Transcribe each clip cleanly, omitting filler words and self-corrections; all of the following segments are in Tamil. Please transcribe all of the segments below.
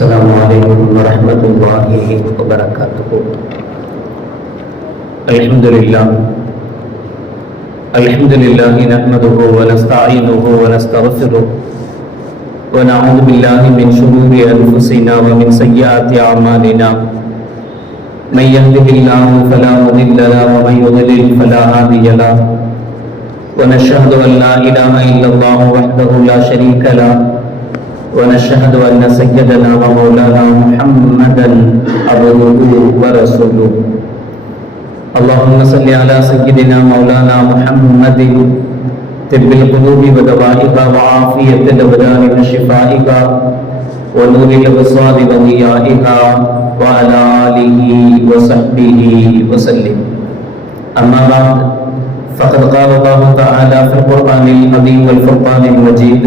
السلام عليكم ورحمة الله وبركاته. الحمد لله نحمده ونستعينه ونستغفره ونعوذ بالله من شرور أنفسنا ومن سيئات أعمالنا. من يهده الله فلا مضل له ومن يضلل فلا هادي له. ونشهد أن لا إله إلا الله وحده لا شريك له ونشهد أن سيدنا ومولانا محمدا عبده ورسوله. اللهم صل على سيدنا مولانا محمد طب القلوب ودوائها وعافية الأبدان وشفائها ونور الأبصار وضيائها وعلى آله وصحبه وسلم. أما بعد، فقد قال الله تعالى في القرآن العظيم والفرقان المجيد: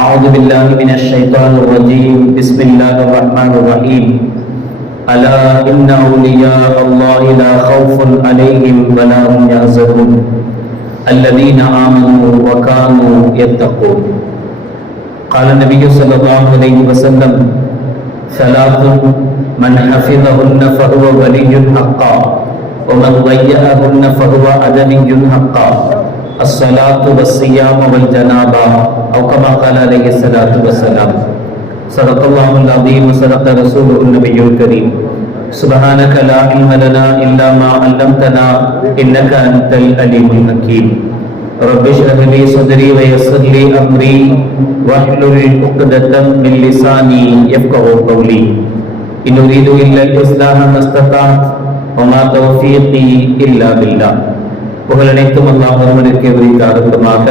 أعوذ بالله من الشيطان الرجيم. بسم الله الرحمن الرحيم. ألا إن أولياء الله لا خوف عليهم ولا هم يحزنون الذين آمنوا وكانوا يتقون. قال النبي صلى الله عليه وسلم: ثلاث من حفظهن فهو ولي حقا ومن ضيعهن فهو عدمي حقا: الصلاة والصيام والجنابة، أو كما قال عليه الصلاة والسلام. صدق الله العظيم وصدق رسوله النبي الكريم. سبحانك لا علم لنا إلا ما علمتنا إنك أنت العليم الحكيم. رب اشرح لي صدري ويسر لي أمري واحلل عقدة من لساني يفقهوا قولي. إن أريد إلا الإصلاح ما استطعت وما توفيقي إلا بالله. புகழ் அனைத்தும் அல்லாஹ் ஒருவனுக்கே உரித்தாகட்டுமாக.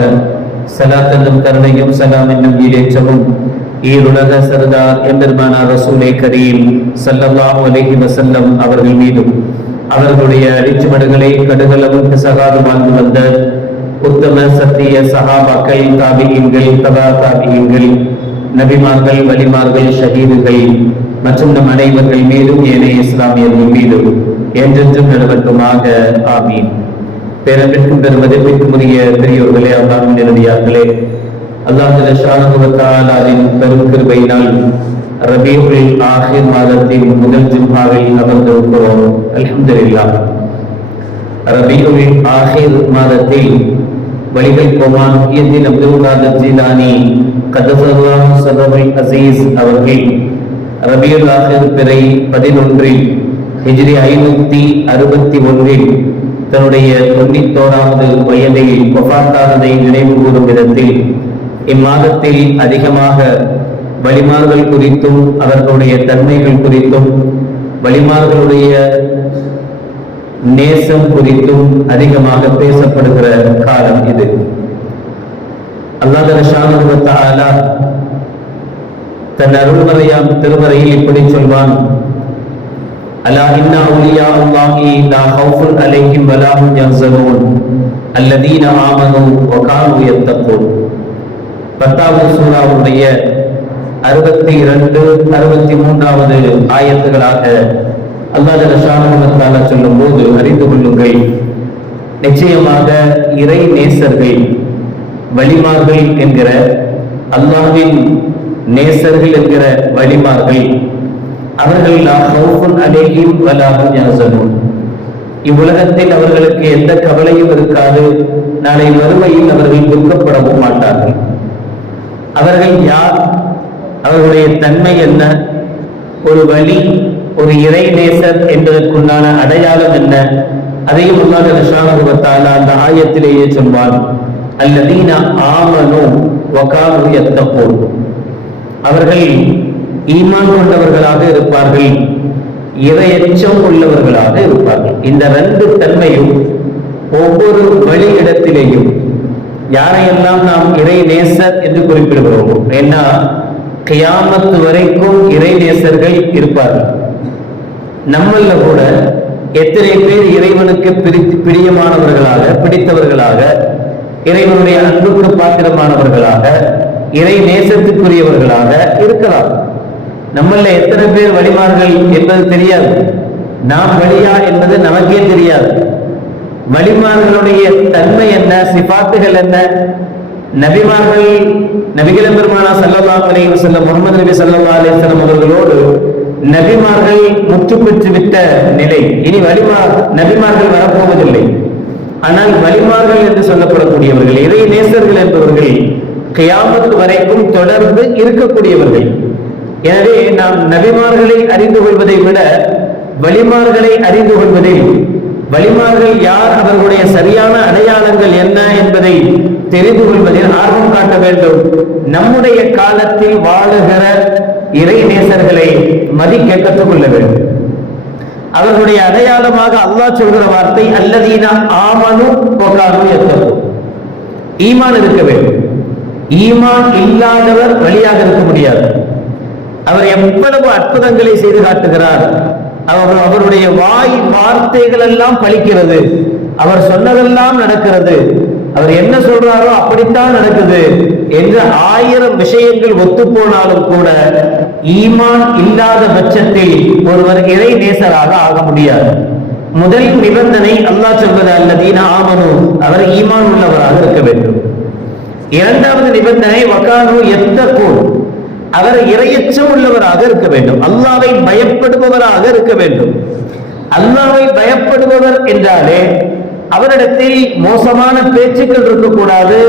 ஸலாத் என்னும் கருணையும் சலாம் என்னும் ஈடேற்றமும் ஈருலக சர்தார் எம்பெருமானார் ரசூலே கரீம் ஸல்லல்லாஹு அலைஹி வஸல்லம் அவர்கள் மீதும் அவர்களுடைய அடிச்சுமடுகளை கடுகளவும் பிசகாது வாழ்ந்து வந்த உத்தம சத்திய சஹாபாக்கள், தாபிஈன்கள், தபா தாபிஈன்கள், நபிமார்கள், வலிமார்கள், ஷஹீதுகள் மற்றும் நம் அனைவர்கள் மீதும் ஏனைய இஸ்லாமியர்கள் மீதும் என்றென்றும் நிலவட்டுமாக. ஆமீன். பேரன்பிற்கும் பெருமதிப்பிற்கும் உரிய பெரியோர்களே, அல்லாஹ்வின் நேரடியார்களே, அல்லாஹ் ஸுப்ஹானஹு வ தஆலாவின் பெரும் கிருபையினால் ரபீஉல் ஆஹிர் மாதத்தின் முதல் ஜும்ஆவில் அமர்ந்திருக்கிறோம். அல்ஹம்துலில்லாஹ். ரபீஉல் ஆஹிர் மாதத்தில் வலிகள் கோமான் முஹியத்தீன் அப்துல் காதிர் ஜீலானி கத்தஸல்லாஹு ஸர்ருல் அஸீஸ் அவர்கள் ரபீஉல் ஆஹிர் பிறை 11 ஹிஜ்ரி 561 தன்னுடைய 91வது வயதில் வஃபாத்தானதை நினைவு கூறும் விதத்தில் இம்மாதத்தில் அதிகமாக வலிமார்கள் குறித்தும் அவர்களுடைய தன்மைகள் குறித்தும் வலிமார்களுடைய நேசம் குறித்தும் அதிகமாக பேசப்படுகிற காலம் இது. அல்லாஹ் ஸுப்ஹானஹு வ தஆலா தன் அருள்மறையாம் திருமறையில் இப்படி சொல்வான்: அலா இன்னா அவுலியா அல்லாஹி லா ஹவுஃபுன் அலைஹிம் வலா ஹும் யஹ்ஸனூன் அல்லதீன ஆமனூ வ கானூ யத்தகூன். 10வது சூராவுடைய 62, 63வது ஆயத்துகளாக அல்லாஹ் ஸுப்ஹானஹு வ தஆலா சொல்லும்போது அறிந்து கொள்ளுங்கள், நிச்சயமாக இறை நேசர்கள், வலிமார்கள் என்கிற அல்லாஹ்வின் நேசர்கள் என்கிற வலிமார்கள், அவர்கள் லா ஹவுஃபுன் அலைஹிம் வலா ஹும் யஹ்ஸனூன், இவ்வுலகத்தில் அவர்களுக்கு எந்த கவலையும் இருக்காது, நாளை மறுமையில் அவர்கள் துக்கப்படவும் மாட்டார்கள். அவர்கள் யார்? அவர்களுடைய தன்மை என்ன? ஒரு வலி, ஒரு இறை நேசர் என்பதற்குண்டான அடையாளம் என்ன? அதையும் அல்லாஹ் ஸுப்ஹானஹு வ தஆலா அந்த ஆயத்திலேயே சொல்வான்: அல்லதீன ஆமனூ வ கானூ யத்தகூன். அவர்கள் ஈமான் கொண்டவர்களாக இருப்பார்கள், இறையச்சம் உள்ளவர்களாக இருப்பார்கள். இந்த 2 தன்மையும் ஒவ்வொரு வழி இடத்திலேயும் யாரையெல்லாம் நாம் இறை நேசர் என்று குறிப்பிடுகிறோம். ஏன்னா கியாமத் வரைக்கும் இறை நேசர்கள் இருப்பார்கள். நம்மள கூட எத்தனை பேர் இறைவனுக்கு பிரியமானவர்களாக, பிடித்தவர்களாக, இறைவனுடைய அன்புக்கு பாத்திரமானவர்களாக, இறை நேசத்துக்குரியவர்களாக இருக்கலாம். நம்மள எத்தனை பேர் வழிமார்கள் என்பது தெரியாது. நாம் வழியா என்பது நமக்கே தெரியாது. வழிமார்களுடைய தன்மை என்ன, சிபாத்துகள் என்ன, நபிமார்கள் நபிகள் பெருமானா ஸல்லல்லாஹு அலைஹி வஸல்லம் முஹம்மது நபி ஸல்லல்லாஹு அலைஹி வஸல்லம் அவர்களோடு நபிமார்கள் முற்று பெற்று விட்ட நிலை. இனி நபிமார்கள் வரப்போவதில்லை. ஆனால் வலிமார்கள் என்று சொல்லப்படக்கூடியவர்கள், இறை நேசர்கள் என்பவர்கள் கியாமத் வரைக்கும் தொடர்ந்து இருக்கக்கூடியவர்கள். எனவே நாம் நபிமார்களை அறிந்து கொள்வதை விட வலிமார்களை அறிந்து கொள்வதில், வலிமார்கள் யார், அவர்களுடைய சரியான அடையாளங்கள் என்ன என்பதை தெரிந்து கொள்வதில் ஆர்வம் காட்ட வேண்டும். நம்முடைய காலத்தில் வாழுகிற இறை நேசர்களை மதிக்க கற்றுக்கொள்ள வேண்டும். அவர்களுடைய அடையாளமாக அல்லாஹ் சொல்கிற வார்த்தை அல்லதீன ஆமனு வகானு யத்தகு. ஈமான் இருக்க வேண்டும். ஈமான் இல்லாதவர் வழியாக இருக்க முடியாது. அவர் எவ்வளவு அற்புதங்களை செய்து காட்டுகிறார், அவருடைய வாய் வார்த்தைகள் எல்லாம் பலிக்கிறது, அவர் சொன்னதெல்லாம் நடக்கிறது, அவர் என்ன சொல்றாரோ அப்படித்தான் நடக்குது என்று 1000 விஷயங்கள் ஒத்து போனாலும் கூட ஈமான் இல்லாத பட்சத்தில் ஒருவர் இறை நேசராக ஆக முடியாது. முதல் நிபந்தனை அல்லாஹ் சொல்வது அல்லதீன ஆமனு, அவர் ஈமான் உள்ளவராக இருக்க வேண்டும். இரண்டாவது நிபந்தனை வகானு யத்தகூன், அவர் இறையச்சம் உள்ளவராக இருக்க வேண்டும். அல்லாஹ்வை பயப்படுபவராக இருக்க வேண்டும். அல்லாஹ்வை பயப்படுபவர் என்றாலே அவரிடத்தில் மோசமான பேச்சுக்கள் இருக்கக்கூடாது,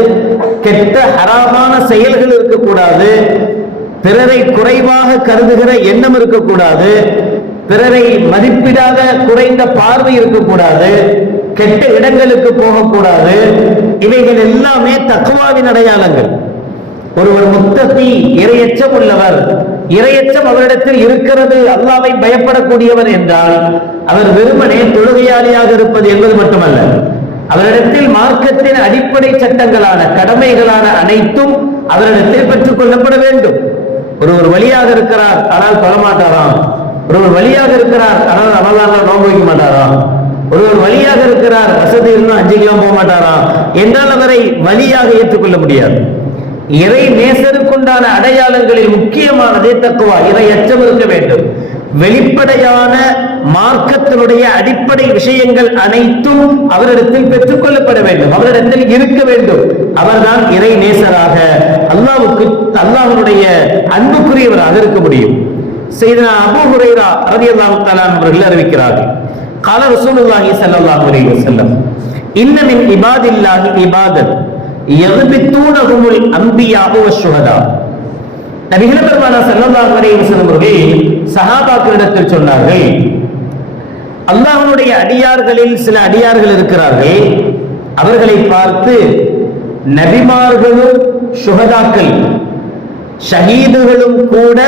கெட்ட ஹராமான செயல்கள் இருக்கக்கூடாது, பிறரை குறைவாக கருதுகிற எண்ணம் இருக்கக்கூடாது, பிறரை மதிப்பிடாத குறைந்த பார்வை இருக்கக்கூடாது, கெட்ட இடங்களுக்கு போகக்கூடாது. இவைகள் எல்லாமே தக்வாவின் அடையாளங்கள். ஒருவர் முத்தகி, இறையச்சம் உள்ளவர், இறையச்சம் அவரிடத்தில் இருக்கிறது, அல்லாஹ்வை பயப்படக்கூடியவர் என்றால் அவர் வெறுமனே தொழுகையாளியாக இருப்பது என்பது மட்டுமல்ல, அவரிடத்தில் மார்க்கத்தின் அடிப்படை சட்டங்களான கடமைகளான அனைத்தும் அவரிடத்தில் பெற்றுக் கொள்ளப்பட வேண்டும். ஒருவர் வழியாக இருக்கிறார் ஆனால் தொழமாட்டாராம், ஒருவர் வழியாக இருக்கிறார் ஆனால் ரமலான்ல நோன்பு வைக்க மாட்டாராம், ஒருவர் வழியாக இருக்கிறார் வசதி இருந்தால் 5 கிலோ போக மாட்டாராம் என்றால் அவரை வழியாக ஏற்றுக்கொள்ள முடியாது. இறை நேசருக்குண்டான அடையாளங்களில் முக்கியமானதே தக்குவா, இறை அச்சம் இருக்க வேண்டும். வெளிப்படையான மார்க்கத்தினுடைய அடிப்படை விஷயங்கள் அனைத்தும் அவரிடத்தில் பெற்றுக் கொள்ளப்பட வேண்டும், அவரிடத்தில் இருக்க வேண்டும். அவர்தான் இறை நேசராக அல்லாஹ்வுடைய அன்புக்குரியவராக இருக்க முடியும். சையதுனா அபூ ஹுரைரா ரலியல்லாஹு தஆலா அவர்கள் அறிவிக்கிறார்கள், قال رسول الله صلى الله عليه وسلم ان من عباد الله عبادا يغبطونهم الانبياء والشهداء. நபிகள் பெருமானார் ஸல்லல்லாஹு அலைஹி வஸல்லம் அவர்கள் சஹாபாக்களிடத்தில் சொன்னார்கள், அல்லாஹ்வுடைய அடியார்களில் சில அடியார்கள் இருக்கிறார்கள், அவர்களை பார்த்து நபிமார்களும் சுஹதாக்கள் ஷஹீதுகளும் கூட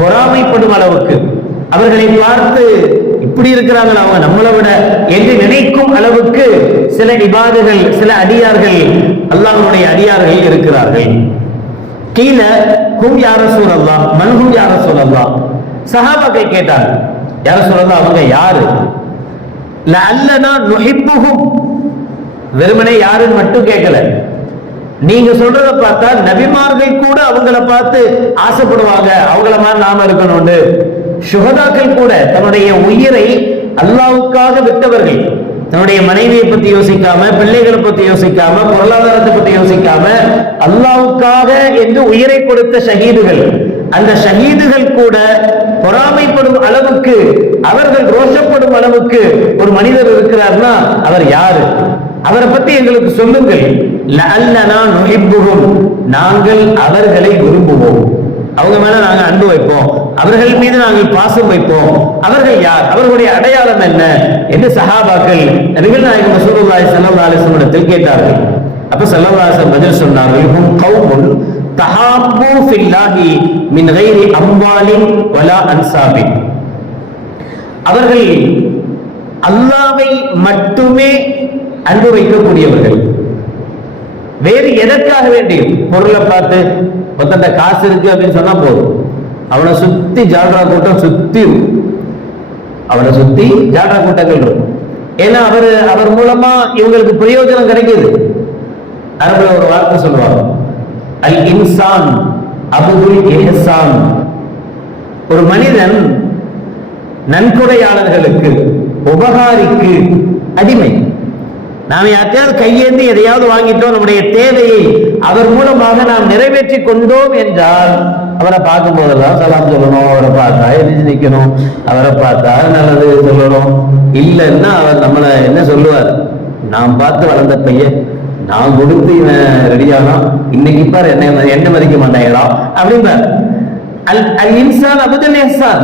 பொறாமைப்படும் அளவுக்கு, அவர்களை பார்த்து இப்படி இருக்கிறார்கள் அவங்க நம்மளை விட என்று நினைக்கும் அளவுக்கு சில இபாதுகள், சில அடியார்கள், அல்லாஹ்வுடைய அடியார்கள் இருக்கிறார்கள். கீழ ஹும் யா ரசூலல்லாஹ், மன் ஹும் யா ரசூலல்லாஹ், சஹாபாக்கள் கேட்டாங்க, யா ரசூலல்லாஹ் அவங்க யாரு? லஅல்லனா நுஹிப்புஹும், வெறுமனே யாருன்னு மட்டும் கேட்கல, நீங்க சொல்றத பார்த்தா நபிமார்கள் கூட அவங்கள பார்த்து ஆசைப்படுவாங்க, அவங்கள மாதிரி நாம இருக்கணும்னு. சுஹதாக்கள் கூட தன்னுடைய உயிரை அல்லாஹ்வுக்காக விட்டவர்கள், தன்னுடைய மனைவியை பத்தி யோசிக்காம, பிள்ளைகளை பத்தி யோசிக்காம, பொருளாதாரத்தை பத்தி யோசிக்காம அல்லாஹ்வுக்காக என்று உயிரை கொடுத்த ஷஹீதுகள், அந்த ஷஹீதுகள் கூட பொறாமைப்படும் அளவுக்கு, அவர்கள் ரோஷப்படும் அளவுக்கு ஒரு மனிதர் இருக்கிறார்னா அவர் யாரு? அவரை பத்தி எங்களுக்கு சொல்லுங்கள். லஅல்லனா நுஹிப்புஹும், நாங்கள் அவர்களை விரும்புவோம், அவங்க மேல நாங்க அன்பு வைப்போம், அவர்கள் மீது நாங்கள் பாசம் வைப்போம். அவர்கள் யார்? அவர்களுடைய அடையாளம் என்ன என்று சஹாபாக்கள் நபிகள் நாயகம் ரசூலுல்லாஹி ஸல்லல்லாஹு அலைஹி வஸல்லம் கேட்டார்கள். அப்ப ஸல்லல்லாஹு அலைஹி வஸல்லம் பதில் சொன்னார்கள், ஹும் கௌமுன் தஹாப்பு ஃபில்லாஹி மின் கைரி அம்வாலின் வலா அன்சாபின். அவர்கள் அல்லாஹ்வை மட்டுமே அன்பு வைக்கக்கூடியவர்கள், வேறு எதற்காக வேண்டியும் பொருளை பார்த்து மொத்த காசு இருக்கு அப்படின்னு சொன்னா போதும், அவனை சுத்தி ஜால்ரா கூட்டம் சுத்தி, அவனை சுத்தி ஜால்ரா கூட்டங்கள் இருக்கும். ஏன்னா அவர் மூலமா இவங்களுக்கு பிரயோஜனம் கிடைக்குது. அரபுல ஒரு வார்த்தை சொல்லுவாங்க, அல் இன்சான் அபுதுல் இஹ்சான், ஒரு மனிதன் நன்கொடையாளர்களுக்கு, உபகாரிக்கு அடிமை. நாம் யார்ட்டையாவது கையேந்தி எதையாவது வாங்கிட்டோம், நம்முடைய தேவையை அவர் மூலமாக நாம் நிறைவேற்றி கொண்டோம் என்றால் அவரை பார்க்கும் போதெல்லாம் சலாம் சொல்லணும், அவரை பார்த்தா எழுதி நிற்கணும், அவரை பார்த்தா நல்லது சொல்லணும். இல்லைன்னா அவர் நம்மளை என்ன சொல்லுவார், நான் பார்த்து வளர்ந்த பையன், நான் கொடுத்து இவன் ரெடியானா, இன்னைக்கு பாரு என்ன மதிக்க மாட்டேங்கிறா அப்படின்பார். அல் இன்சான் அபுதல் இஹ்சான்,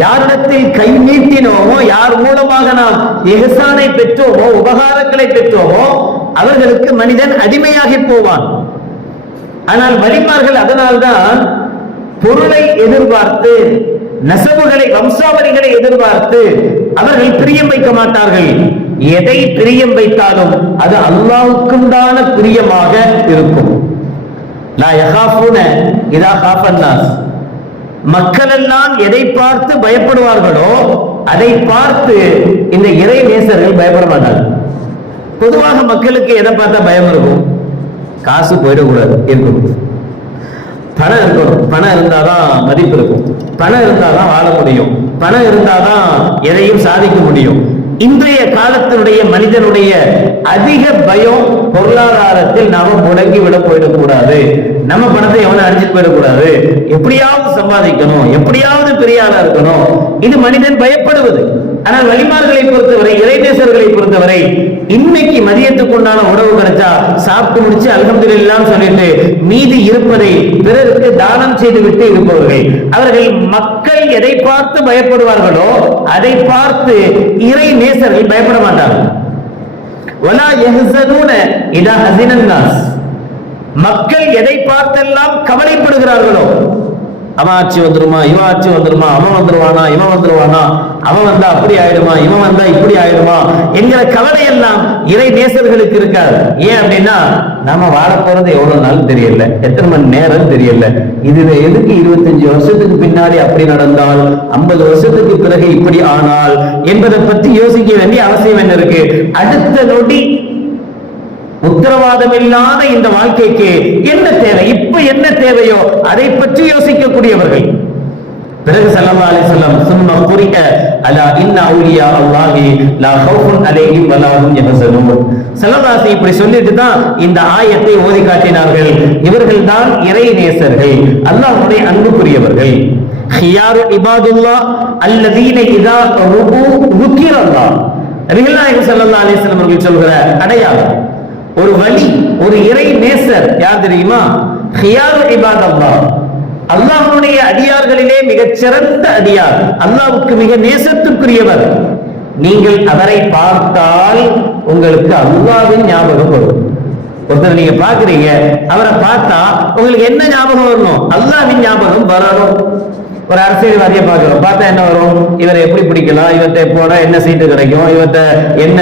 யாரிடத்தில் கை நீட்டினோமோ, யார் மூலமாக நாம் இஹ்சானை பெற்றோமோ, உபகாரங்களை பெற்றோமோ, அவர்களுக்கு மனிதன் அடிமையாகி போவான். ஆனால் வலிமார்கள் அதனால்தான் பொருளை எதிர்பார்த்து, நசபுகளை, வம்சாவளிகளை எதிர்பார்த்து அவர்கள் பிரியம் வைக்க மாட்டார்கள். எதை பிரியம் வைத்தாலும் அது அல்லாஹ்வுக்குண்டான பிரியமாக இருக்கும். லா யகாஃபூன இதா காஃபன் நாஸ், மக்கள் எல்லாம் எதை பார்த்து பயப்படுவார்களோ அதை பார்த்து இந்த இறை நேசர்கள் பயப்பட மாட்டார்கள். பொதுவாக மக்களுக்கு எதை பார்த்தா பயம் இருக்கும்? காசு போயிடக்கூடாது, இருக்கணும், பணம் இருக்கணும், பணம் இருந்தாதான் மதிப்பு இருக்கும், பணம் இருந்தாதான் வாழ முடியும், பணம் இருந்தாதான் எதையும் சாதிக்க முடியும். இன்றைய காலத்தினுடைய மனிதனுடைய அதிக பயம் பொருளாதாரத்தில் நாம முடங்கி விட போயிடக்கூடாது, நம்ம பணத்தை எவனை அடிச்சுட்டு போயிடக்கூடாது, எப்படியாவது சம்பாதிக்கணும், எப்படியாவது பெரிய ஆளா இருக்கணும், இது மனிதன் பயப்படுவது. ஆனால் வலிமார்களை பொறுத்தவரை, இறைநேசர்களை பொறுத்தவரை, இன்னைக்கு மதியத்துக்கு உண்டான உணவு கிடைச்சா சாப்பிட்டு முடிச்சு அல்ஹம்துலில்லாஹ் சொல்லிட்டு மீதி இருப்பதை பிறருக்கு தானம் செய்து விட்டு இருப்பவர்கள். அவர்கள் மக்கள் எதை பார்த்து பயப்படுவார்களோ அதை பார்த்து இறை நேசர்கள் பயப்பட மாட்டார்கள். வலா யஹ்ஸனூன இதா ஹஸினன் நாஸ், மக்கள் எதை பார்த்தெல்லாம் கவலைப்படுகிறார்களோ, அவன் ஆட்சி வந்துருமா, இவன் ஆட்சி வந்துருமா, அவன் வந்துருவானா, இவன் வந்துருவானா, அவன் வந்தா அப்படி ஆயிடுமா, இவன் வந்தா இப்படி ஆயிடுமா என்கிற கவலை எல்லாம் இறை நேசர்களுக்கு இருக்காது. ஏன் அப்படின்னா, நாம வாழ போறது எவ்வளவு நாள் தெரியல, எத்தனை மணி நேரம் தெரியல, இதுல எதுக்கு 25 வருஷத்துக்கு பின்னாடி அப்படி நடந்தால், 50 வருஷத்துக்கு பிறகு இப்படி ஆனால் என்பதை பற்றி யோசிக்க வேண்டிய அவசியம் என்ன இருக்கு? அடுத்த நொடி உத்தரவாதம் இல்லாத இந்த வாழ்க்கைக்கு என்ன தேவை, இப்ப என்ன தேவையோ அதை பற்றி யோசிக்கக்கூடியவர்கள். பிறகு ஸல்லல்லாஹு அலைஹி வஸல்லம் சும்ம குரிஅ அலா இன்ன அவுலியா அல்லாஹி லா ஹவுஃபுன் அலைஹிம் வலா ஹும் யஹ்ஸனூன். ஸல்லல்லாஹு இப்படி சொல்லிட்டு தான் இந்த ஆயத்தை ஓதி காட்டினார்கள். இவர்கள் தான் இறை நேசர்கள், அல்லாஹ்வுடைய அன்புக்குரியவர்கள். ஹியாரு இபாதுல்லாஹ் அல்லதீன இதா ருகு ذுக்கிரல்லாஹ். நபிகள் நாயகம் ஸல்லல்லாஹு அலைஹி வஸல்லம் அவர்கள் சொல்கிற அடையாளம், ஒரு வலி, ஒரு இறை நேசர் யார் தெரியுமா? ஹியாரு இபாதல்லாஹ், அல்லாஹ்வுடைய அடியார்களிலே மிகச் சிறந்த அடியார், அல்லாஹ்வுக்கு மிக நேசத்துக்குரியவர். நீங்கள் அவரை பார்த்தால் உங்களுக்கு அல்லாஹ்வின் ஞாபகம் வரும். ஒருத்தர் நீங்க பாக்குறீங்க, அவரை பார்த்தா உங்களுக்கு என்ன ஞாபகம் வரணும்? அல்லாஹ்வின் ஞாபகம் வரணும். ஒரு அரசியல்வாதியை பார்க்கிறோம், பார்த்தா என்ன வரும்? இவரை எப்படி பிடிக்கலாம், இவர்கிட்ட போனா என்ன சீட்டு கிடைக்கும், இவர்கிட்ட என்ன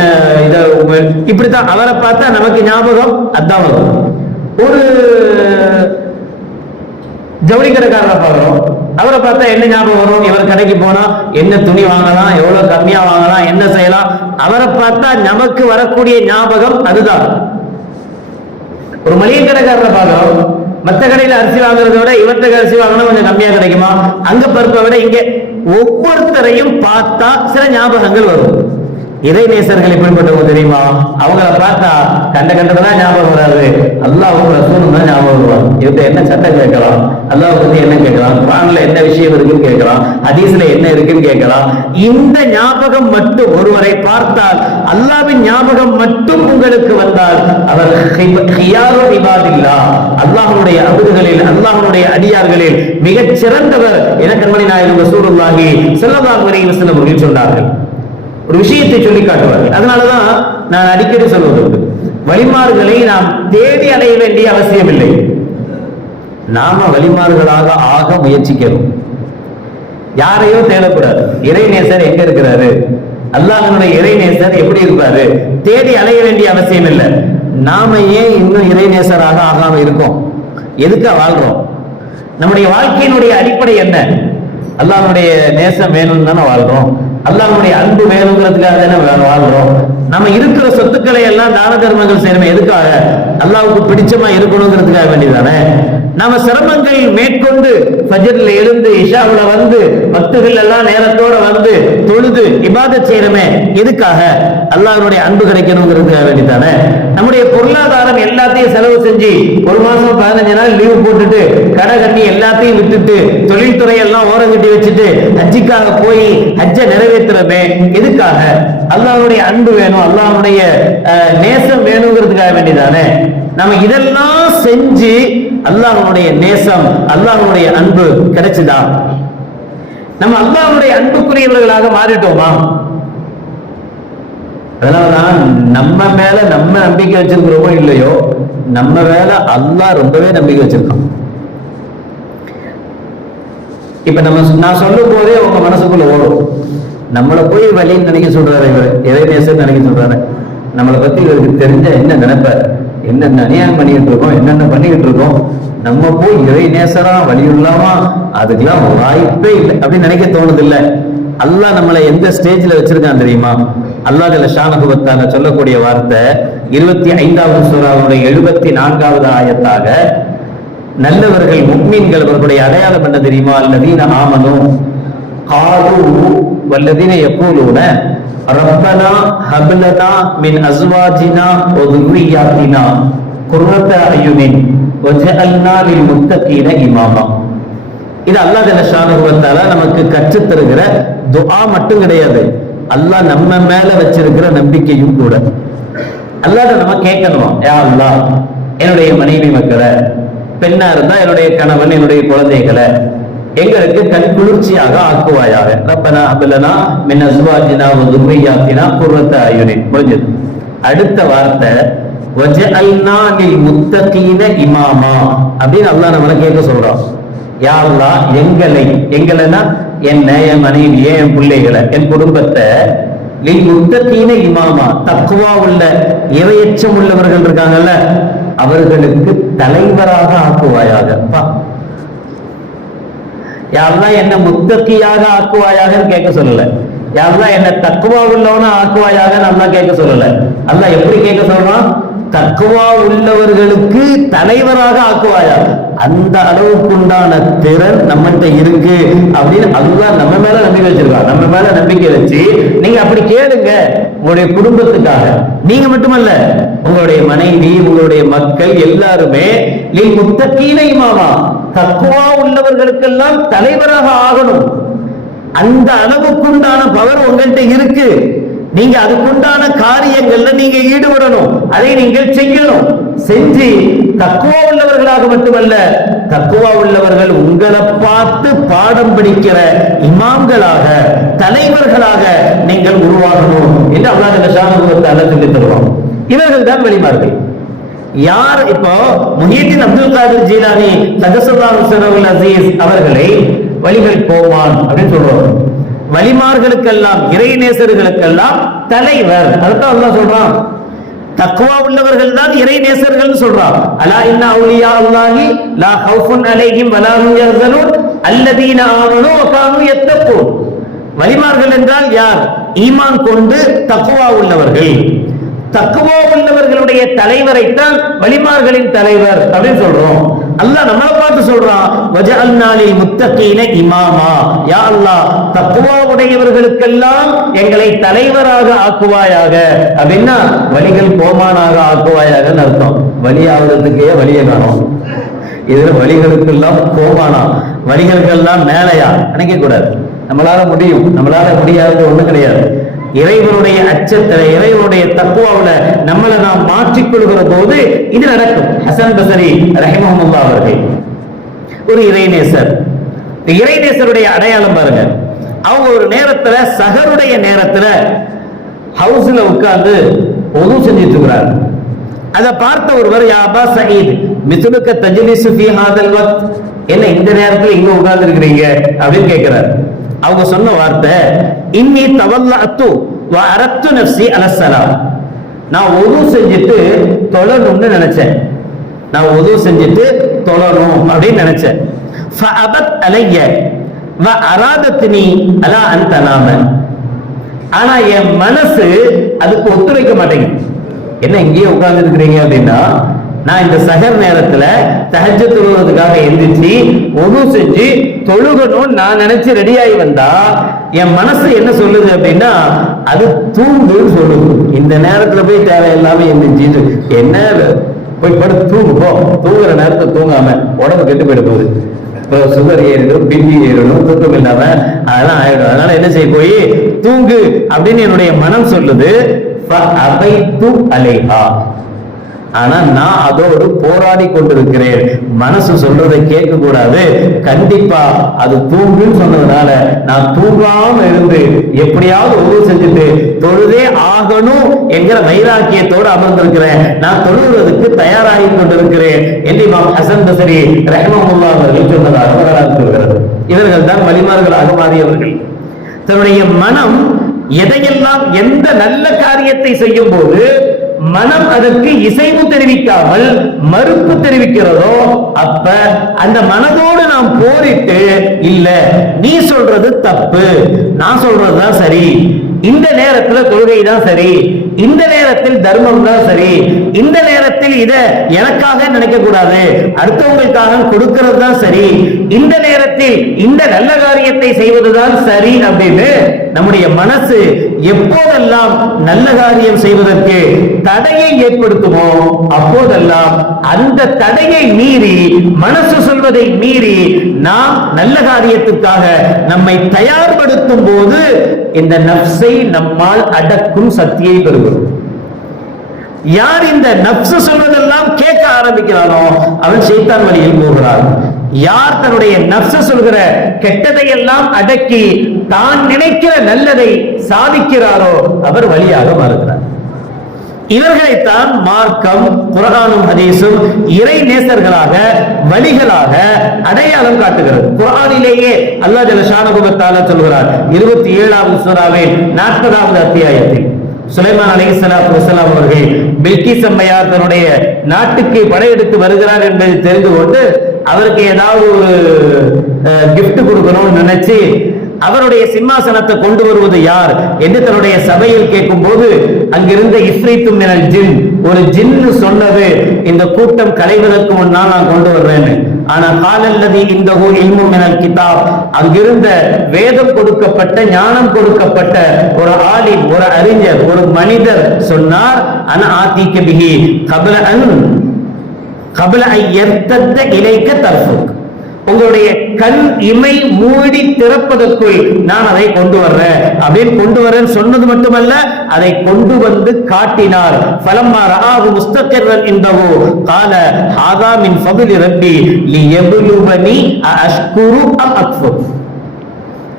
இதை, இப்படித்தான் அவரை பார்த்தா நமக்கு ஞாபகம் அதான் வரும். ஒரு ஜவுளி கடைக்காரரை பார்க்கிறோம், அவரை பார்த்தா என்ன ஞாபகம் வரும்? இவர் கடைக்கு போனா என்ன துணி வாங்கலாம், எவ்வளவு கம்மியா வாங்கலாம், என்ன செய்யலாம், அவரை பார்த்தா நமக்கு வரக்கூடிய ஞாபகம் அதுதான். ஒரு மளிகை கடைக்காரரை பார்க்கிறோம், மற்ற கடையில அரிசி வாங்குறத விட இவர்கிட்ட அரிசி வாங்கினா கொஞ்சம் கம்மியா கிடைக்குமா, அங்க பருப்பை விட இங்க, ஒவ்வொருத்தரையும் பார்த்தா சில ஞாபகங்கள் வரும். இறை நேசர்கள் எப்படிப்பட்டவங்க தெரியுமா? அவங்கள பார்த்தா கண்டதான் ஞாபகம் வராது, அல்லாஹ்வும் ரசூலும் தான் ஞாபகம் வருவாங்க. இவர்கிட்ட என்ன சட்டம் கேட்கலாம், அல்லாஹ் பத்தி என்ன கேட்கலாம், குர்ஆன்ல என்ன விஷயம் இருக்குன்னு கேட்கலாம், ஹதீஸ்ல என்ன இருக்குன்னு கேட்கலாம். இந்த ஞாபகம் மட்டும், ஒருவரை பார்த்தால் அல்லாஹ்வின் ஞாபகம் மட்டும் உங்களுக்கு வந்தால் அவர் ஹியாரு இபாதில்லாஹ், அல்லாஹ்வுடைய அபுதுகளில், அல்லாஹ்வுடைய அடியார்களில் மிகச் சிறந்தவர் என கண்மணி நாயகம் ரசூலுல்லாஹி ஸல்லல்லாஹு அலைஹி வஸல்லம் அவர்கள் சொன்னார்கள். ஒரு விஷயத்தை சொல்லி காட்டுவார்கள். அதனாலதான் நான் அடிக்கடி சொல்வது, வலிமார்களை நாம் தேடி அடைய வேண்டிய அவசியம் இல்லை, நாம வலிமார்களாக ஆக முயற்சிக்கிறோம். யாரையோ தேடக்கூடாது. இறைநேசர் எங்க இருக்கிறாரு, அல்லாஹ்வுடைய இறைநேசர் எப்படி இருப்பாரு, தேடி அலைய வேண்டிய அவசியம் இல்லை. நாம ஏன் இன்னும் இறைநேசராக ஆகாம இருக்கோம்? எதுக்கா வாழ்றோம்? நம்முடைய வாழ்க்கையினுடைய அடிப்படை என்ன? அல்லாஹ்வுடைய நேசம் வேணும்னு தானே வாழ்றோம், அல்லாஹ்வுடைய அன்பு வேணுங்கிறதுக்காக தானே வாழ்றோம். நம்ம இருக்கிற சொத்துக்களை எல்லாம் தான தர்மங்கள் செய்யணும், எதுக்காக? அல்லாஹ்வுக்கு பிடிச்சமா இருக்கணுங்கிறதுக்காக வேண்டியதானே. நாம சிரமங்கள் மேற்கொண்டு ஃபஜ்ர்ல எழுந்து இஷாவுல வந்து பக்துகள் எல்லாம் நேரத்தோட வந்து தொழுது இபாதத் செய்யறமே, எதுக்காக? அல்லாஹ்வுடைய அன்பு கிடைக்கணுங்கிறதுக்காக வேண்டிதானே. நம்முடைய பொருளாதாரம் எல்லாத்தையும் செலவு செஞ்சு ஒரு மாசம் 15 நாள் லீவு போட்டுட்டு கடை கட்டி எல்லாத்தையும் விட்டுட்டு தொழில்துறை எல்லாம் ஓரம் கட்டி வச்சுட்டு ஹஜ்ஜுக்காக போய் ஹஜ்ஜை நிறைவேற்றுறமே, எதுக்காக? அல்லாஹ்வுடைய அன்பு வேணும், அல்லாஹ்வுடைய நேசம் வேணுங்கிறதுக்காக வேண்டிதானே. நம்ம இதெல்லாம் செஞ்சு அல்லாஹ்வுடைய நேசம், அல்லாஹ்வுடைய அன்பு கிடைச்சுதா? நம்ம அல்லாஹ்வுடைய அன்புக்குரியவர்களாக மாறிட்டோமா? அதனாலதான் நம்ம மேல நம்ம நம்பிக்கை வச்சிருக்கிறோமோ இல்லையோ, நம்ம மேல அல்லாஹ் ரொம்பவே நம்பிக்கை வச்சிருக்கான். இப்ப நான் சொல்லும் போதே உங்க மனசுக்குள்ள ஓடும், நம்மளை போய் வழின்னு நினைக்க சொல்றாரு இவர், இறைநேசன் நினைக்க சொல்றாரு. நம்மளை பத்தி இவருக்கு தெரிஞ்ச என்ன நினைப்பாரு, என்னென்ன அநியாயம் பண்ணிக்கிட்டு இருக்கோம், என்னென்ன பண்ணிக்கிட்டு இருக்கோம், நம்ம போய் இறைநேசரா வழியுள்ளாமா, அதுக்கெல்லாம் வாய்ப்பே இல்லை அப்படின்னு நினைக்க தோணுது இல்ல. அல்லாஹ் நம்மளை எந்த ஸ்டேஜ்ல வச்சிருக்கான் தெரியுமா? அல்லாஹ் ஜல்ல ஷானஹு வ தஆலா சொல்லக்கூடிய வார்த்தை 25வது சூராவுடைய 74வது ஆயத்தாக, நல்லவர்கள் முஃமின்கள் அவர்களுடைய அடையாளம் என்ன தெரியுமா? அல்லதீன ஆமனு காலு வல்லதீன யகூலூன ரப்பனா ஹப் லனா மின் அஸ்வாஜினா வ ذُرِّيَّاتِنَا குர்ரத அயுனின் வஜஅல்னா லில் முத்தகீன இமாமா. இது அல்லாஹ் ஜல்ல ஷானஹு வ தஆலா நமக்கு கற்றுத் தருகிற துஆ மட்டும் கிடையாது, அல்லாஹ் நம்ம மேல வச்சிருக்கிற நம்பிக்கையும் கூட. அல்லாஹ் நம்ம கேட்கணும், யா அல்லாஹ் என்னுடைய மனைவி மக்களை, பெண்ணா இருந்தா என்னுடைய கணவன் என்னுடைய குழந்தைகளை எங்களுக்கு கண் குளிர்ச்சியாக ஆக்குவாயாக. ரப்பனா ஹப் லனா மின் அஸ்வாஜினா வ ذُرِّيَّاتِنَا குர்ரத அயுனின். முடிஞ்சது. அடுத்த வார்த்தை வஜஅல்னா லில் முத்தகீன இமாமா அப்படின்னு அல்லாஹ் நம்மள கேட்க சொல்றான். யா அல்லாஹ் எங்களைனா என்ன, என் மனைவியை, என் பிள்ளைகளை, என் குடும்பத்தை லில் முத்தகீன இமாமா, தக்வா உள்ள இறையச்சம் உள்ளவர்கள் இருக்காங்கல்ல, அவர்களுக்கு தலைவராக ஆக்குவாயாக. யா அல்லாஹ் என்ன முத்தகியாக ஆக்குவாயாக கேட்க சொல்லல, யா அல்லாஹ் என்ன தக்வா உள்ளவனா ஆக்குவாயாக அல்லாஹ் கேட்க சொல்லல. அல்லாஹ் எப்படி கேட்க சொல்றான்? தக்வா உள்ளவர்களுக்கு தலைவராக ஆக்குவாயா. அந்த அளவுக்கு உண்டான திறன் நம்மகிட்ட இருக்கு அப்படின்னு அல்லாஹ் நம்ம மேல நம்பிக்கை வச்சிருக்கான். நம்ம மேல நம்பிக்கை வச்சு நீங்க அப்படி கேளுங்க, உங்களுடைய குடும்பத்துக்காக. நீங்க மட்டுமல்ல, உங்களுடைய மனைவி, உங்களுடைய மக்கள் எல்லாருமே லில் முத்தகீன இமாமா, தக்வா உள்ளவர்களுக்கெல்லாம் தலைவராக ஆகணும். அந்த அளவுக்குண்டான பவர் உங்கள்கிட்ட இருக்கு. நீங்க அதுக்குண்டான காரியங்கள்ல நீங்க ஈடுபடணும், அதை நீங்கள் செய்யணும். செஞ்சு தக்குவா உள்ளவர்களாக மட்டுமல்ல, தக்குவா உள்ளவர்கள் உங்களை பார்த்து பாடம் படிக்கிற இமாம்களாக, தலைவர்களாக நீங்கள் உருவாகணும் என்று அல்லாஹ் ஜல்ல ஷானஹு வ தஆலா சொல்லி தருவாங்க. இவர்கள் தான் வலிமார்கள். யார்? இப்போ முஹியத்தீன் அப்துல் காதிர் ஜீலானி ஸல்லல்லாஹு அலைஹி அஸீஸ் அவர்களை வலிகள் கோமான் அப்படின்னு சொல்றாங்க. வலிமார்களுக்கெல்லாம், இறைநேசர்களுக்கெல்லாம் தலைவர். அதுதான் அல்லாஹ் சொல்றான், தக்வா உள்ளவர்கள் தான் இறைநேசர்கள் சொல்றான். அலா இன்ன அவுலியா அல்லாஹி லா ஹவுஃபுன் அலைஹிம் வலா ஹும் யஹ்சனூன் அல்லதீன ஆமனூ வ கானூ யத்தகூன். வலிமார்கள் என்றால் யார்? ஈமான் கொண்டு தக்வா உள்ளவர்கள். தக்வா உள்ளவர்களுடைய தலைவரைத்தான் வலிமார்களின் தலைவர் அப்படின்னு சொல்றோம். அல்லாஹ் நம்மளை பார்த்து சொல்றான், வஜஅல்னா லில் முத்தகீன இமாமா. யா அல்லாஹ், தக்வா உடையவர்களுக்கெல்லாம் எங்களை தலைவராக ஆக்குவாயாக அப்படின்னா வலிகள் கோமானாக ஆக்குவாயாகன்னு அர்த்தம். வலியாவதுக்கே வலியை காணும். இதுல வலிகளுக்கெல்லாம் கோமானா, வலிகளுக்கெல்லாம் மேலையா நினைக்க கூடாது. நம்மளால முடியும், நம்மளால முடியாதது ஒண்ணு கிடையாது. இறைவனுடைய அச்சத்துல, இறைவனுடைய தக்வாவுல நம்மளை நாம் மாற்றிக்கொள்கிற போது இது நடக்கும். ஹசன் பஸரி ரஹிமஹுல்லாஹ் அவர்கள் ஒரு இறைநேசர். இறைநேசருடைய அடையாளம் பாருங்க. அவங்க ஒரு நேரத்துல, சஹருடைய நேரத்துல ஹவுஸ்ல உட்கார்ந்து ஒது செஞ்சிட்டு இருக்கிறார். அதை பார்த்த ஒருவர், யா அபா சயீத் மிஸ்லுக தஜ்லிசு ஃபீ ஹாதல் வக்த், என்ன இந்த நேரத்துல இங்க உட்கார்ந்து இருக்கிறீங்க அப்படின்னு கேட்கிறார். அவங்க சொன்ன வார்த்தை, இன்னி தவல்லஅத்து வ அரத்து நஃப்ஸி அலஸ்ஸலாம். நான் ஒது செஞ்சுட்டு தொழணும்னு நினைச்சேன். நான் ஒது செஞ்சுட்டு தொழணும் அப்படின்னு நினைச்சேன். ஃபஅபத் அலைய வ அராதத்னி அலா அன் தனாம. ஆனா என் மனசு அதுக்கு ஒத்துழைக்க மாட்டேங்குது. என்ன இங்கேயே உட்கார்ந்து இருக்கிறீங்க அப்படின்னா, நான் இந்த சஹர் நேரத்துல தஹஜ்ஜுத் தொழுவதற்காக எந்திரிச்சு ஒது செஞ்சு தொழுகணும்னு நான் நினைச்சு ரெடியாகி வந்தா என் மனசு என்ன சொல்லுது அப்படின்னா அது தூங்குன்னு சொல்லுது. இந்த நேரத்துல போய் தேவையில்லாம எந்திரிச்சு என்ன போய் படுத்து தூங்கு போ, தூங்குற நேரத்தை தூங்காம உடம்பு கெட்டு போயிட போகுது, சுகர் ஏறிடும், பிபி ஏறிடும், தூக்கம் இல்லாம அதெல்லாம் ஆயிடும். அதனால என்ன செய்ய போய் தூங்கு அப்படின்னு என்னுடைய மனம் சொல்லுது. ஆனா நான் அதோடு போராடி கொண்டிருக்கிறேன். மனசு சொல்றதை கேட்க கூடாது, கண்டிப்பா அது தூங்குன்னு சொன்னதுனால நான் தூங்காம இருந்து எப்படியாவது உதவி செஞ்சுட்டு தொழுதே ஆகணும் என்கிற வைராக்கியத்தோடு அமர்ந்திருக்கிறேன். நான் தொழுவதற்கு தயாராகி கொண்டிருக்கிறேன் என்று இமாம் ஹசன் பஸ்ரி ரஹ்மத்துல்லாஹி அவர்கள் சொன்னதாக வரலாறு சொல்கிறது. இவர்கள் தான் வலிமார்களாக மாறியவர்கள். தன்னுடைய மனம் எதையெல்லாம் எந்த நல்ல காரியத்தை செய்யும் போது மனம் அதற்கு இசைவு தெரிவிக்காமல் மறுப்பு தெரிவிக்கிறதோ அப்ப அந்த மனதோடு நாம் போரிட்டு இல்ல நீ சொல்றது தப்பு, நான் சொல்றதுதான் சரி, இந்த நேரத்துல தொழுகை தான் சரி, இந்த நேரத்தில் தர்மம் தான் சரி, இந்த நேரத்தில் இத எனக்காக நினைக்க கூடாது, அடுத்தவங்களுக்காக கொடுக்கிறது தான் சரி, இந்த நேரத்தில் இந்த நல்ல காரியத்தை செய்வதுதான் சரி அப்படின்னு நம்முடைய மனசு எப்போதெல்லாம் நல்ல காரியம் செய்வதற்கு தடையை ஏற்படுத்துமோ அப்போதெல்லாம் அந்த தடையை மீறி மனசு சொல்வதை மீறி நாம் நல்ல காரியத்துக்காக நம்மை தயார்படுத்தும் போது இந்த நஃப்ஸை நம்மால் அடக்கும் சக்தியை பெறுகிறோம். யார் இந்த நஃப்ஸ் சொல்வதெல்லாம் கேட்க ஆரம்பிக்கிறானோ அவன் ஷைத்தான் வழியில் போகிறான். யார் தன்னுடைய நஃப்ஸ் சொல்கிற கெட்டதை எல்லாம் அடக்கி தான் நினைக்கிற நல்லதை சாதிக்கிறாரோ அவர் வழியாக மாறுகிறார். இவர்களைத்தான் மார்க்கம், குர்ஆனும் ஹதீஸும் இறை நேசர்களாக வழிகளாக அடையாளம் காட்டுகிறது. குர்ஆனிலேயே அல்லாஹ் ஜல்ல ஷானஹு வ தஆலா சொல்கிறார் 27வது சூராவில் 40வது அத்தியாயத்தில் சுலைமான் அலைஹிஸ்ஸலாத்து வஸலாம் அவர்கள் பில்கிஸ் அம்மையார் தன்னுடைய நாட்டுக்கு படையெடுத்து வருகிறார் என்பதை தெரிந்து கொண்டு அவருக்கு ஏதாவது ஒரு gift கொடுக்கணும்னு நினைச்சு அவருடைய சிம்மாசனத்தை கொண்டு வருவது யார் என்று தன்னுடைய சபையில் கேட்கும் போது அங்கிருந்த இஃப்ரீத்தும் மினல் ஜின், ஒரு ஜின்னு சொன்னது இந்த கூட்டம் கலைவதற்கு முன்னால் நான் கொண்டு வருவேன். ஆனா காலல்லதி இந்தஹு இல்மு மினல் கிதாப், அங்கிருந்த வேதம் கொடுக்கப்பட்ட ஞானம் கொடுக்கப்பட்ட ஒரு ஆலிம், ஒரு அறிஞர், ஒரு மனிதர் சொன்னார் அன ஆதிக பிஹி கப்ல அன் யர்தத்த இலைக்க தர்ஃபுக், உங்களுடைய கண் இமை மூடி திறப்பதற்குள் நான் அதை கொண்டு வர்றேன் அப்படின்னு கொண்டு வரேன் சொன்னது மட்டுமல்ல அதை கொண்டு வந்து காட்டினார். ஃபலம்மா ரஆஹு முஸ்தகிர்ரன் இன்தஹு قال ஹாதா மின் ஃபضل ரப்பி லியப்லுவனி அஷ்குரு அம் அக்ஃபுர்.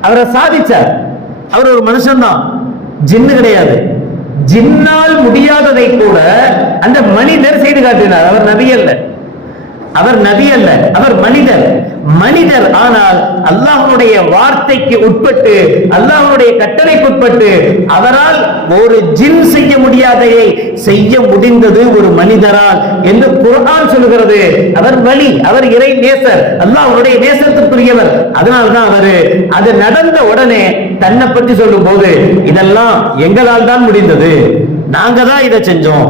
அவரை சாதிச்சார். அவர் ஒரு மனுஷன் தான், ஜின்னு கிடையாது. ஜின்னால் முடியாததை கூட அந்த மனிதர் செய்து காட்டினார். அவர் நபி அல்ல, அவர் நபி அல்ல, அவர் மனிதர். மனிதர் ஆனால் அல்லாஹ்வுடைய வார்த்தைக்கு உட்பட்டு, அல்லாஹ்வுடைய கட்டளைக்கு உட்பட்டு அவரால் ஒரு ஜின் செய்ய முடியாததை செய்ய முடிந்தது ஒரு மனிதரால் என்று குர்ஆன் சொல்கிறது. அவர் வலி, அவர் இறை நேசர், அல்லாஹ்வுடைய நேசத்துக்குரியவர். அதனால்தான் அவர் அது நடந்த உடனே தன்னை பற்றி சொல்லும் போது இதெல்லாம் எங்களால் தான் முடிந்தது, நாங்க தான் இதை செஞ்சோம்.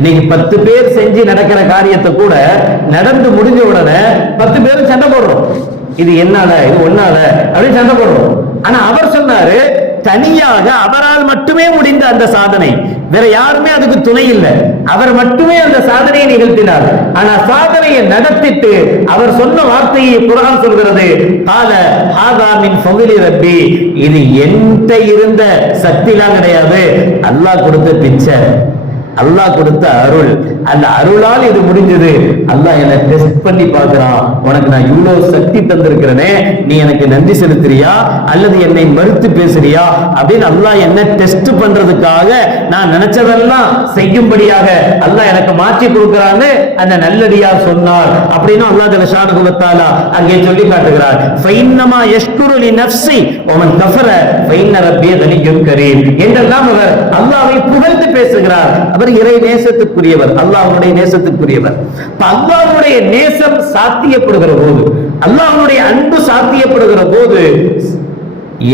இன்னைக்கு 10 பேர் செஞ்சு நடக்கிற காரியத்தை கூட நடந்து முடிஞ்ச உடனே 10 பேரும் சண்டை போடுறோம், இது என்னால, இது ஒன்னால அப்படின்னு சண்டை போடுறோம். ஆனா அவர் சொன்னாரு தனியாக அவரால் மட்டுமே முடிந்த அந்த சாதனை, வேற யாருமே அதுக்கு துணை இல்லை, அவர் மட்டுமே அந்த சாதனையை நிகழ்த்தினார். ஆனா சாதனையை நடத்திட்டு அவர் சொன்ன வார்த்தையை குர்ஆன் சொல்கிறது, கால ஹாதா மின் ஃபضل ரப்பி, இது என்கிட்ட இருந்த சக்திலாம் கிடையாது, அல்லாஹ் கொடுத்த பிச்சை, அல்லாஹ் கொடுத்த அருள், அந்த அருளால் இது முடிஞ்சது. அல்லாஹ் என்ன டெஸ்ட் பண்ணி பார்க்கிறான், உனக்கு நான் இவ்வளவு சக்தி தந்திருக்கிறேனே, நீ எனக்கு நன்றி செலுத்துறியா அல்லது என்னை மறுத்து பேசுறியா அப்படின்னு அல்லாஹ் என்ன டெஸ்ட் பண்றதுக்காக நான் நினைச்சதெல்லாம் செய்யும்படியாக அல்லாஹ் எனக்கு மாற்றி கொடுக்கிறான்னு அந்த நல்லடியார் சொன்னார் அப்படின்னு அல்லாஹ் ஜல்ல ஷானஹு வ தஆலா அங்கே சொல்லி காட்டுகிறார். ஃபைன்னமா யஷ்குரு லினஃப்ஸி வமன் கஃபர ஃபைன்ன ரப்பி கனியுன் கரீம் என்றெல்லாம் அவர் அல்லாஹ்வை புகழ்ந்து பேசுகிறார். அவர் இறை நேசத்துக்குரியவர், அல்லாஹ்வுடைய நேசத்துக்குரியவர். அல்லாஹ்வுடைய நேசம் சாத்தியப்படுகிற போது, அல்லாஹ்வுடைய அன்பு சாத்தியப்படுகிற போது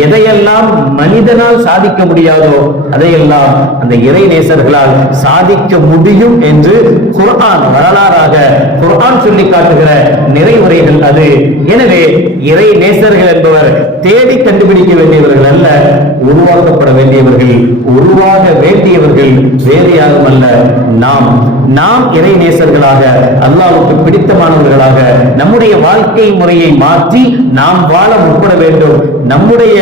எதையெல்லாம் மனிதனால் சாதிக்க முடியாதோ அதையெல்லாம் அந்த இறை நேசர்களால் சாதிக்க முடியும் என்று குர்ஆன் வரலாறாக குர்ஆன் சொல்லி காட்டுகிற நிறைவுரைகள் அது. எனவே இறை நேசர்கள் என்பவர் தேடி கண்டுபிடிக்க வேண்டியவர்கள் அல்ல, உருவாக்கப்பட வேண்டியவர்கள், உருவாக வேண்டியவர்கள் வேறு யாரும் அல்ல, நாம் இறை நேசர்களாக அல்லாஹ்வுக்கு பிடித்தமானவர்களாக நம்முடைய வாழ்க்கை முறையை மாற்றி நாம் வாழ முற்பட வேண்டும். நம்முடைய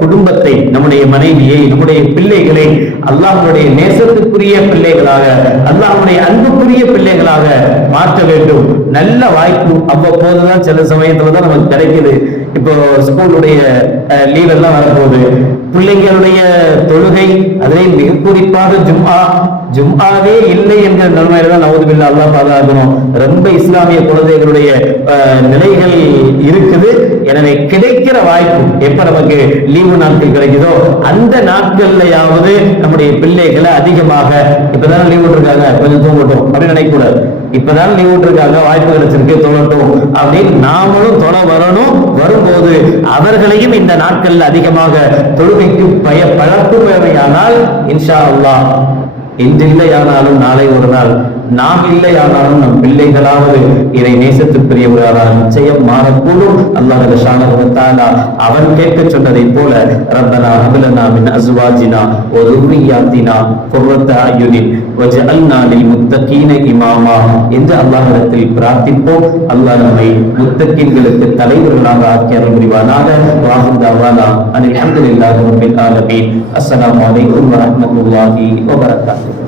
குடும்பத்தை, நம்முடைய மனைவியை, நம்முடைய பிள்ளைகளை அல்லாஹ்வுடைய நேசத்துக்குரிய பிள்ளைகளாக, அல்லாஹ்வுடைய அன்புக்குரிய பிள்ளைகளாக மாற்ற வேண்டும். நல்ல வாய்ப்பு அவ்வப்போதுதான், சில சமயத்துல தான் நமக்கு கிடைக்குது. இப்போ ஸ்கூலுடைய லீவ் எல்லாம் வரப்போகுது, பிள்ளைங்களுடைய தொழுகை, அதிலே மிக குறிப்பாக ஜும்ஆவே இல்லை என்கிற நிலைமையில தான் நவுதுபில்லா அல்லாஹ் பாதுகாக்கணும். ரொம்ப இஸ்லாமிய குழந்தைகளுடைய நிலைகள் இருக்குது. எனவே கிடைக்கிற வாய்ப்பு எப்ப நமக்கு லீவு நாட்கள் கிடைக்குதோ அந்த நாட்கள்லயாவது நம்முடைய பிள்ளைகளை அதிகமாக, இப்பதானே லீவ் விட்டுருக்காங்க கொஞ்சம் தூங்கட்டும் அப்படின்னு நினைக்கக்கூடாது. இப்பதான் லீவ் விட்டுருக்காங்க, வாய்ப்பு கிடைச்சிருக்கு, தொழட்டும் அப்படின்னு நாமளும் தொலை வரணும். வரும்போது அவர்களையும் இந்த நாட்கள்ல அதிகமாக தொழுகைக்கு பழக்குமையானால் இன்ஷா அல்லாஹ் இன்று இல்லையானாலும் நாளை ஒரு நாள், நாம் இல்லையானாலும் நம் பிள்ளைகளாவது இதை நேசத்துக்குரியவர்களால் நிச்சயம் மாறக்கூடும். அல்லாஹ் ஸுப்ஹானஹு வ தஆலா அவன் கேட்க சொன்னதை போல ரப்பனா ஹப் லனா மின் அஸ்வாஜினா வ ذُرِّيَّاتِنَا قُرَّةَ أَعْيُنٍ وَاجْعَلْنَا لِلْمُتَّقِينَ إِمَامًا என்று அல்லாஹ்விடத்தில் பிரார்த்திப்போம். அல்லாஹ் நம்மை முத்தகீன்களுக்கு தலைவர்களாக ஆக்கி அருள் புரிவானாக. வாஹிர் தஅவானா அல்ஹம்துலில்லாஹி ரப்பில் ஆலமீன். அஸ்ஸலாமு அலைக்கும் வ ரஹ்மத்துல்லாஹி வ பரகாத்துஹு.